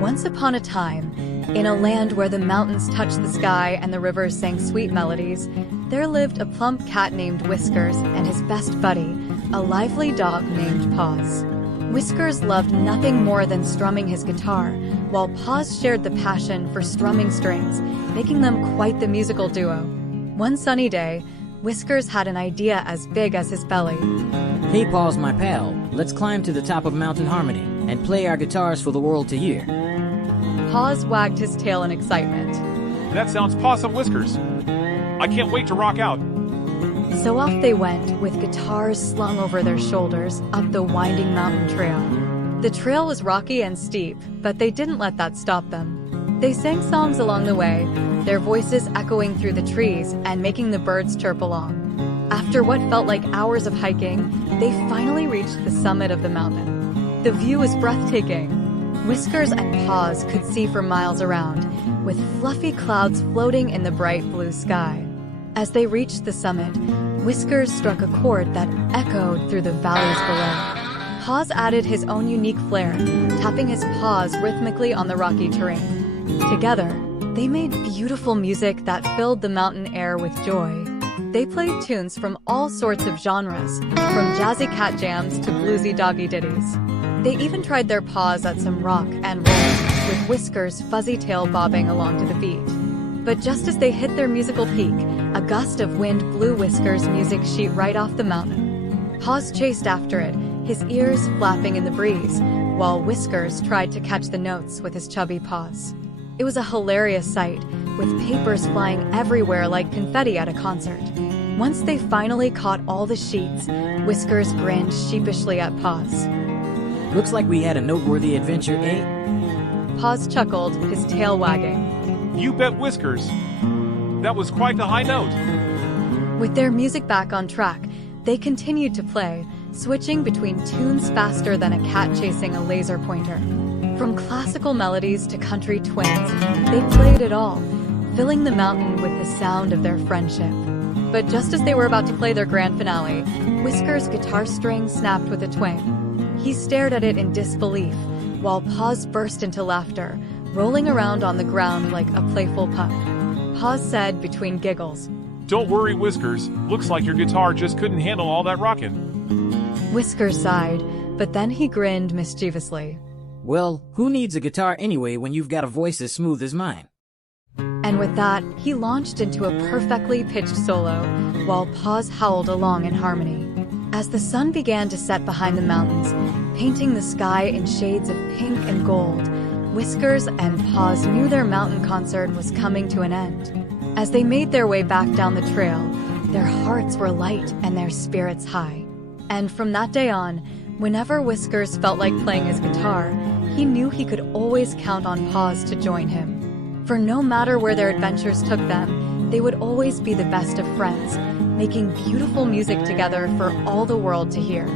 Once upon a time, in a land where the mountains touched the sky and the rivers sang sweet melodies, there lived a plump cat named Whiskers and his best buddy, a lively dog named Paws. Whiskers loved nothing more than strumming his guitar, while Paws shared the passion for strumming strings, making them quite the musical duo. One sunny day, Whiskers had an idea as big as his belly. Hey Paws, my pal, let's climb to the top of Mountain Harmony and play our guitars for the world to hear. Paws wagged his tail in excitement. That sounds awesome, Whiskers. I can't wait to rock out. So off they went, with guitars slung over their shoulders, up the winding mountain trail. The trail was rocky and steep, but they didn't let that stop them. They sang songs along the way, their voices echoing through the trees and making the birds chirp along. After what felt like hours of hiking, they finally reached the summit of the mountain. The view was breathtaking. Whiskers and Paws could see for miles around, with fluffy clouds floating in the bright blue sky. As they reached the summit, Whiskers struck a chord that echoed through the valleys below. Paws added his own unique flair, tapping his paws rhythmically on the rocky terrain. Together, they made beautiful music that filled the mountain air with joy. They played tunes from all sorts of genres, from jazzy cat jams to bluesy doggy ditties. They even tried their paws at some rock and roll, with Whiskers' fuzzy tail bobbing along to the beat. But just as they hit their musical peak, a gust of wind blew Whiskers' music sheet right off the mountain. Paws chased after it, his ears flapping in the breeze, while Whiskers tried to catch the notes with his chubby paws. It was a hilarious sight, with papers flying everywhere like confetti at a concert. Once they finally caught all the sheets, Whiskers grinned sheepishly at Paws. Looks like we had a noteworthy adventure, eh? Paws chuckled, his tail wagging. You bet, Whiskers. That was quite a high note. With their music back on track, they continued to play, switching between tunes faster than a cat chasing a laser pointer. From classical melodies to country twins, they played it all, filling the mountain with the sound of their friendship. But just as they were about to play their grand finale, Whiskers' guitar string snapped with a twang. He stared at it in disbelief, while Paws burst into laughter, rolling around on the ground like a playful pup. Paws said between giggles, Don't worry, Whiskers. Looks like your guitar just couldn't handle all that rockin'. Whiskers sighed, but then he grinned mischievously. Well, who needs a guitar anyway when you've got a voice as smooth as mine? And with that, he launched into a perfectly pitched solo, while Paws howled along in harmony. As the sun began to set behind the mountains, painting the sky in shades of pink and gold, Whiskers and Paws knew their mountain concert was coming to an end. As they made their way back down the trail, their hearts were light and their spirits high. And from that day on, whenever Whiskers felt like playing his guitar, he knew he could always count on Paws to join him. For no matter where their adventures took them, they would always be the best of friends, making beautiful music together for all the world to hear.